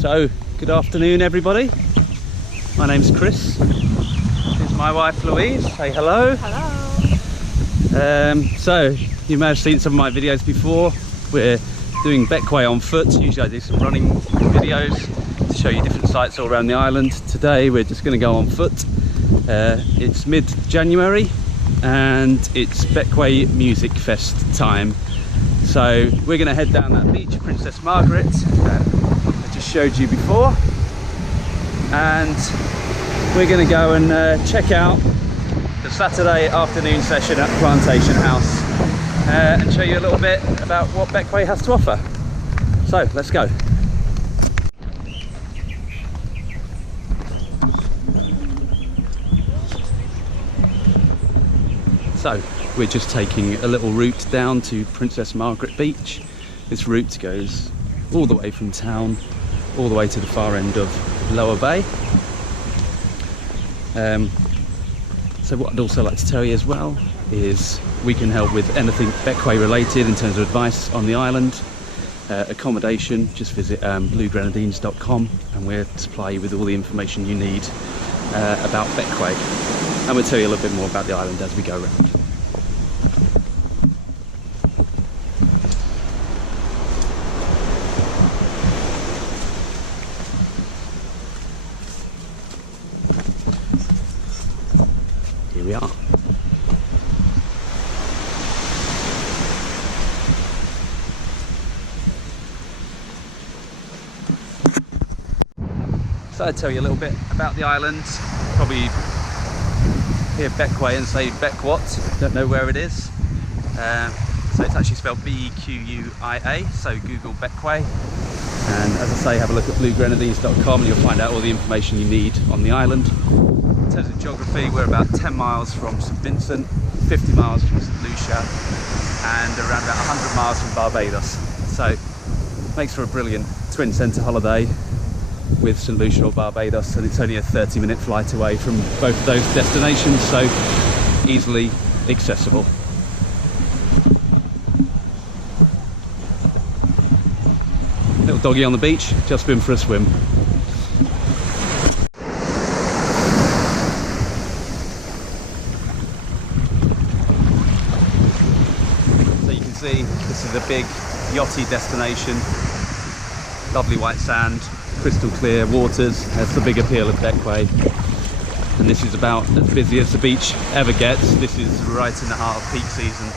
So, good afternoon everybody. My name's Chris. This is my wife Louise. Say hello. Hello. So, you may have seen some of my videos before. We're doing Bek-way on foot. Usually I do some running videos to show you different sites all around the island. Today we're just going to go on foot. It's mid-January and it's Bek-way Music Fest time. So we're going to head down that beach, Princess Margaret, I just showed you before, and we're going to go and check out the Saturday afternoon session at Plantation House and show you a little bit about what Bek-way has to offer. So let's go. So we're just taking a little route down to Princess Margaret Beach. This route goes all the way from town, all the way to the far end of Lower Bay. So what I'd also like to tell you as well is we can help with anything Bek-way related in terms of advice on the island, accommodation. Just visit bluegrenadines.com and we'll supply you with all the information you need about Bek-way. And we'll tell you a little bit more about the island as we go around. Here we are. So I'll tell you a little bit about the island. Probably hear Bek-way and say Beck-what, don't know where it is. So it's actually spelled B-E-Q-U-I-A, so Google Bek-way. And as I say, have a look at bluegrenadines.com and you'll find out all the information you need on the island. In terms of geography, we're about 10 miles from St Vincent, 50 miles from St Lucia, and around about 100 miles from Barbados. So makes for a brilliant twin centre holiday with St Lucia or Barbados, and it's only a 30-minute flight away from both of those destinations, so easily accessible. Little doggy on the beach, just been for a swim. So you can see this is a big yachty destination, lovely white sand, crystal clear waters. That's the big appeal of Bek-way, and this is about as busy as the beach ever gets. This is right in the heart of peak season.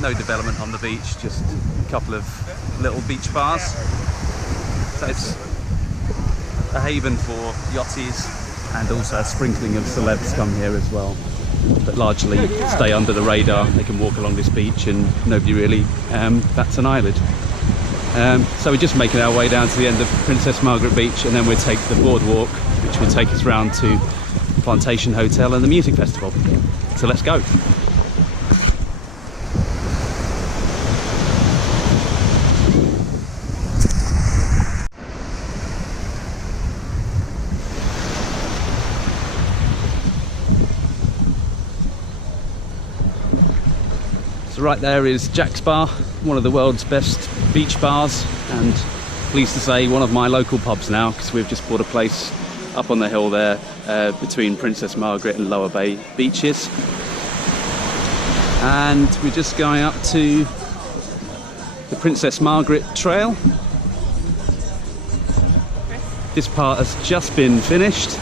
No development on the beach, just a couple of little beach bars. So it's a haven for yachties, and also a sprinkling of celebs come here as well, but largely stay under the radar. They can walk along this beach and nobody really bats an eyelid. So we're just making our way down to the end of Princess Margaret Beach, and then we'll take the boardwalk, which will take us round to Plantation Hotel and the music festival. So let's go. So right there is Jack's Bar, one of the world's best beach bars, and pleased to say one of my local pubs now, because we've just bought a place up on the hill there between Princess Margaret and Lower Bay beaches. And we're just going up to the Princess Margaret Trail. This part has just been finished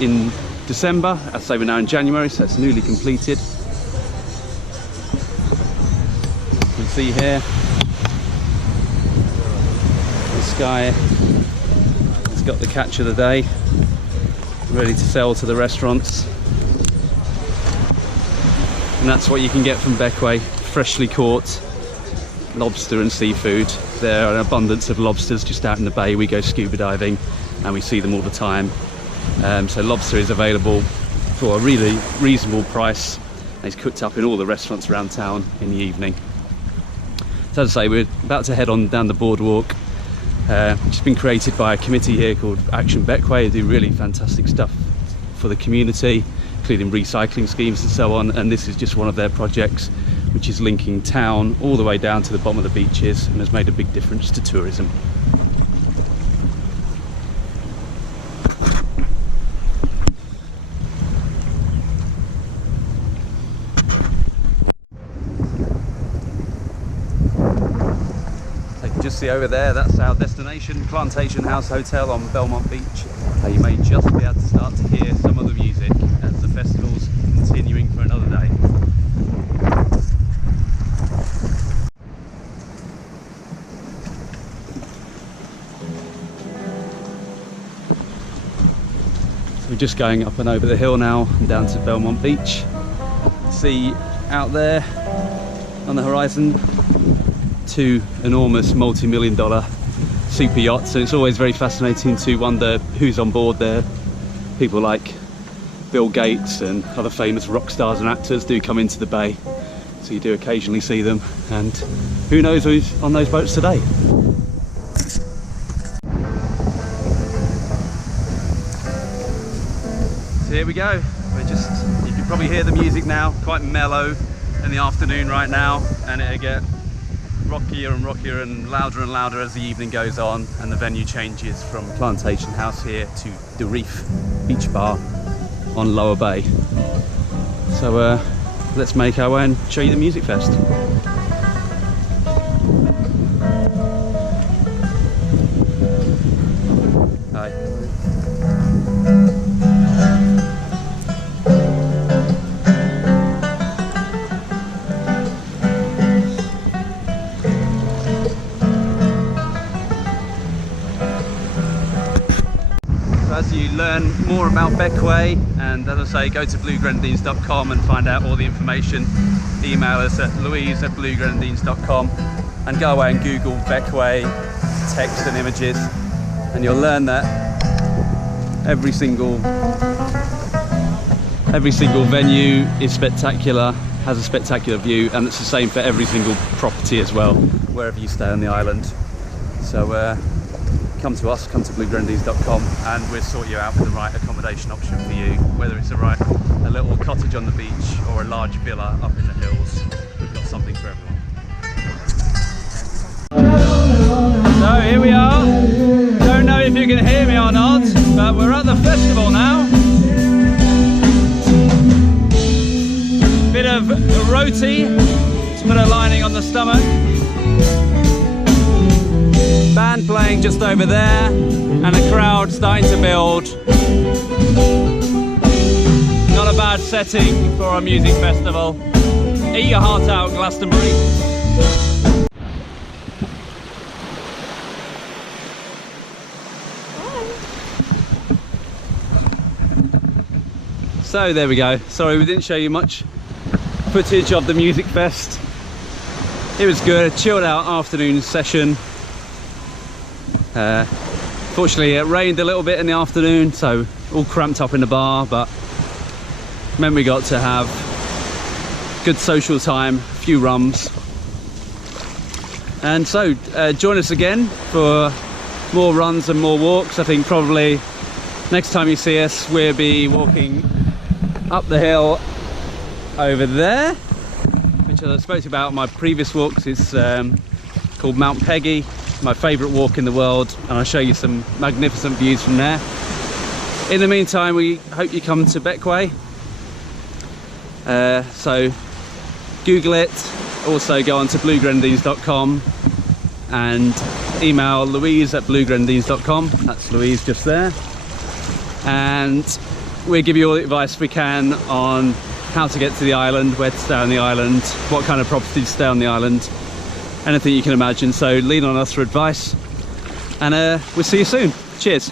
in December. I say we're now in January, so it's newly completed. You can see here the sky has got the catch of the day, ready to sell to the restaurants. And that's what you can get from Bek-way: freshly caught lobster and seafood. There are an abundance of lobsters just out in the bay. We go scuba diving and we see them all the time. So lobster is available for a really reasonable price, and it's cooked up in all the restaurants around town in the evening. So as I say, we're about to head on down the boardwalk, which has been created by a committee here called Action Bek-way. They do really fantastic stuff for the community, including recycling schemes and so on, and this is just one of their projects which is linking town all the way down to the bottom of the beaches and has made a big difference to tourism. So you can just see over there, that's our destination, Plantation House Hotel on Belmont Beach. You may just be able to start to hear some of the music as the festival's continuing for another day. So we're just going up and over the hill now and down to Belmont Beach. See out there on the horizon 2 enormous multi-million-dollar super yachts, and it's always very fascinating to wonder who's on board there. People like Bill Gates and other famous rock stars and actors do come into the bay, so you do occasionally see them, and who knows who's on those boats today. So here we go. You can probably hear the music now, quite mellow in the afternoon right now, and it'll get rockier and louder as the evening goes on, and the venue changes from Plantation House here to the Reef Beach Bar on Lower Bay. So let's make our way and show you the music fest. Hi. As you learn more about Bek-way, and as I say, go to bluegrenadines.com and find out all the information. Email us at louise@bluegrenadines.com and go away and Google Bek-way text and images, and you'll learn that every single venue is spectacular, has a spectacular view, and it's the same for every single property as well, wherever you stay on the island. So come to us, come to bluegrenadines.com, and we'll sort you out with the right accommodation option for you, whether it's a little cottage on the beach or a large villa up in the hills. We've got something for everyone. So here we are. Don't know if you can hear me or not, but we're at the festival now. Bit of roti to put a lining on the stomach. Band playing just over there, and a crowd starting to build. Not a bad setting for a music festival. Eat your heart out, Glastonbury. So there we go. Sorry we didn't show you much footage of the music fest. It was good, a chilled out afternoon session. Fortunately it rained a little bit in the afternoon, so all cramped up in the bar, but meant we got to have good social time, a few rums. And so join us again for more runs and more walks. I think probably next time you see us we'll be walking up the hill over there, which I spoke to you about in my previous walks. It's called Mount Peggy, my favourite walk in the world, and I'll show you some magnificent views from there. In the meantime, we hope you come to Bek-way. So Google it, also go on to bluegrenadines.com and email louise@bluegrenadines.com. That's Louise just there, and we'll give you all the advice we can on how to get to the island, where to stay on the island, what kind of property to stay on the island, anything you can imagine. So lean on us for advice, and we'll see you soon. Cheers.